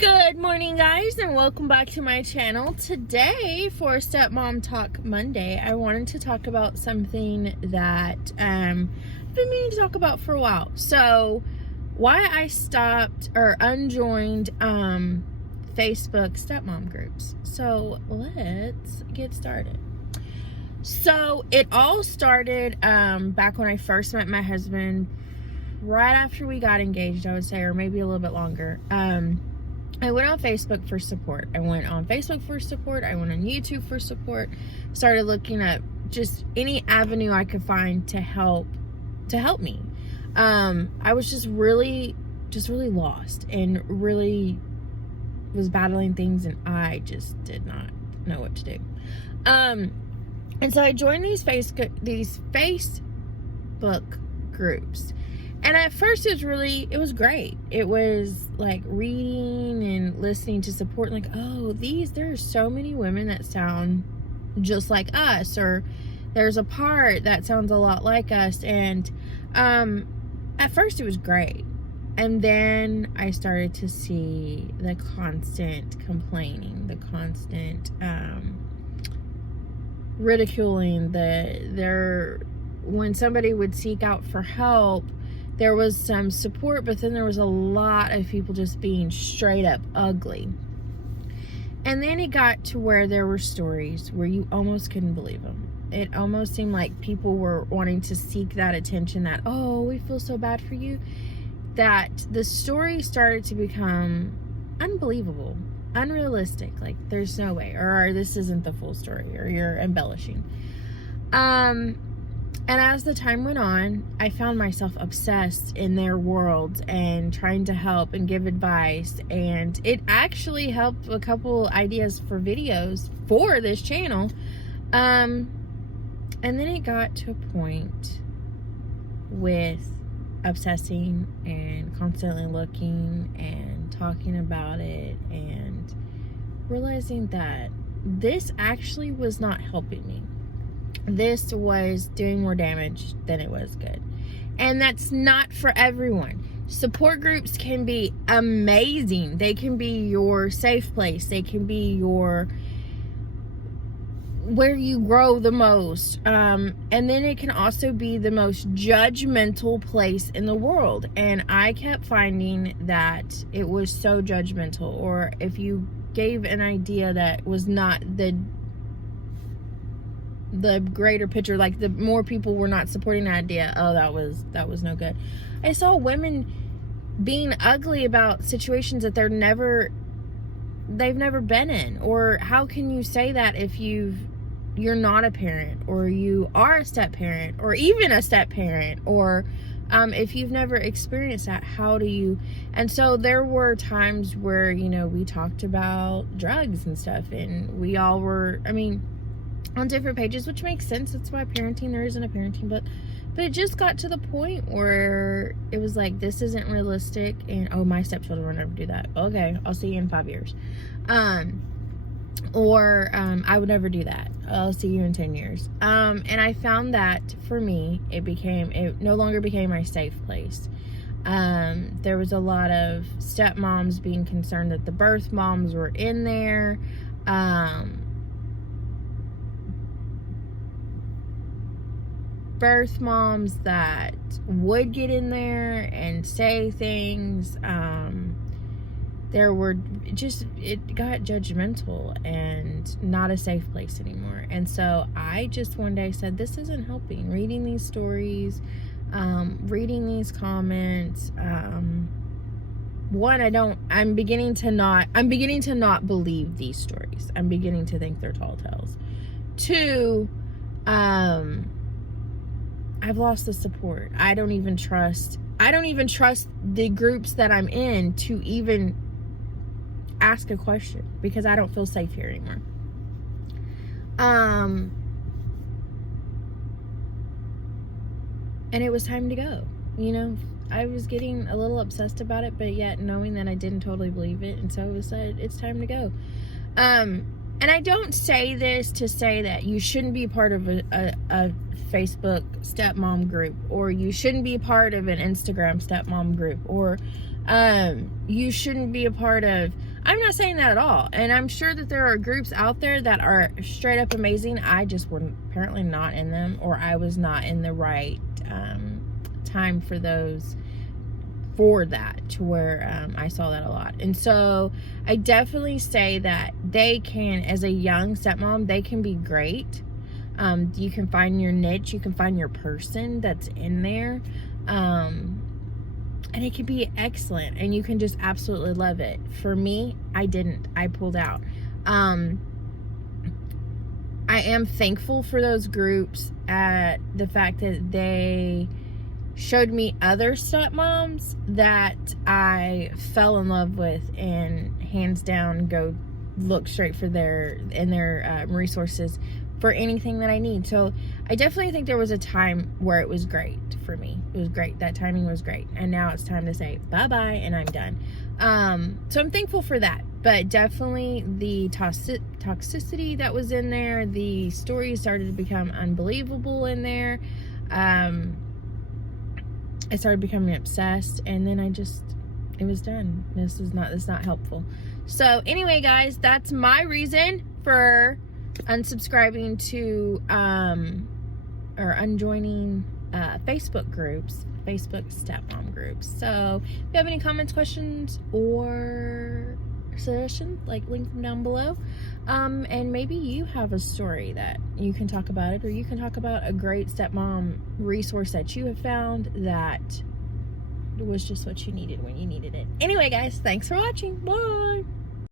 Good morning, guys, and welcome back to my channel. Today, for StepMom Talk Monday, I wanted to talk about something that I've been meaning to talk about for a while. So, why I stopped or unjoined Facebook StepMom groups. So, let's get started. So, it all started back when I first met my husband, right after we got engaged, I would say, or maybe a little bit longer. I went on Facebook for support. I went on YouTube for support. Started looking at just any avenue I could find to help me. I was just really lost and really was battling things, and I just did not know what to do. And so I joined these Facebook groups. And at first it was great. It was like reading and listening to support, like, oh, there are so many women that sound just like us, or there's a part that sounds a lot like us. And at first it was great. And then I started to see the constant complaining, the constant ridiculing, when somebody would seek out for help, there was some support, but then there was a lot of people just being straight up ugly. And then it got to where there were stories where you almost couldn't believe them. It almost seemed like people were wanting to seek that attention, that, oh, we feel so bad for you, that the story started to become unbelievable, unrealistic. Like, there's no way, or this isn't the full story, or you're embellishing. And as the time went on, I found myself obsessed in their world and trying to help and give advice. And it actually helped a couple ideas for videos for this channel. And then it got to a point with obsessing and constantly looking and talking about it and realizing that this actually was not helping me. This was doing more damage than it was good. And that's not for everyone. Support groups can be amazing. They can be your safe place. They can be where you grow the most. And then it can also be the most judgmental place in the world. And I kept finding that it was so judgmental, or if you gave an idea that was not the greater picture, like the more people were not supporting the idea, oh, that was no good. I saw women being ugly about situations that they've never been in. Or how can you say that if you're not a parent, or you are a step parent, or even a step parent, or if you've never experienced that, how do you? And so there were times where, we talked about drugs and stuff, and we all were, on different pages, which makes sense. That's why there isn't a parenting book. But it just got to the point where it was like, this isn't realistic, and oh, my stepchildren will never do that. Okay, I'll see you in 5 years. I would never do that. I'll see you in 10 years. And I found that for me, it no longer became my safe place. There was a lot of stepmoms being concerned that the birth moms were in there. Birth moms that would get in there and say things. It got judgmental and not a safe place anymore. And so I just one day said, this isn't helping. Reading these stories, reading these comments, I'm beginning to not believe these stories. I'm beginning to think they're tall tales. 2, I've lost the support. I don't even trust the groups that I'm in to even ask a question, because I don't feel safe here anymore. And it was time to go. I was getting a little obsessed about it, but yet knowing that I didn't totally believe it. And so it was it's time to go. And I don't say this to say that you shouldn't be part of a Facebook stepmom group, or you shouldn't be part of an Instagram stepmom group, or you shouldn't be a part of I'm not saying that at all. And I'm sure that there are groups out there that are straight up amazing. I just was apparently not in them, or I was not in the right time for those, for that, to where I saw that a lot. And so I definitely say that they can, as a young stepmom, they can be great. You can find your niche, you can find your person that's in there. And it can be excellent, and you can just absolutely love it. For me, I didn't. I pulled out. I am thankful for those groups, at the fact that they showed me other stepmoms that I fell in love with, and hands down go look straight for their resources for anything that I need. So I definitely think there was a time where it was great for me. It was great. That timing was great. And now it's time to say bye-bye and I'm done. So I'm thankful for that. But definitely the toxicity that was in there, the stories started to become unbelievable in there. I started becoming obsessed, and then it was done. This is not helpful. So anyway, guys, that's my reason for unsubscribing to or unjoining Facebook groups, Facebook stepmom groups. So if you have any comments, questions, or suggestions, like, link them down below. And maybe you have a story that you can talk about it, or you can talk about a great stepmom resource that you have found that was just what you needed when you needed it. Anyway, guys, thanks for watching. Bye.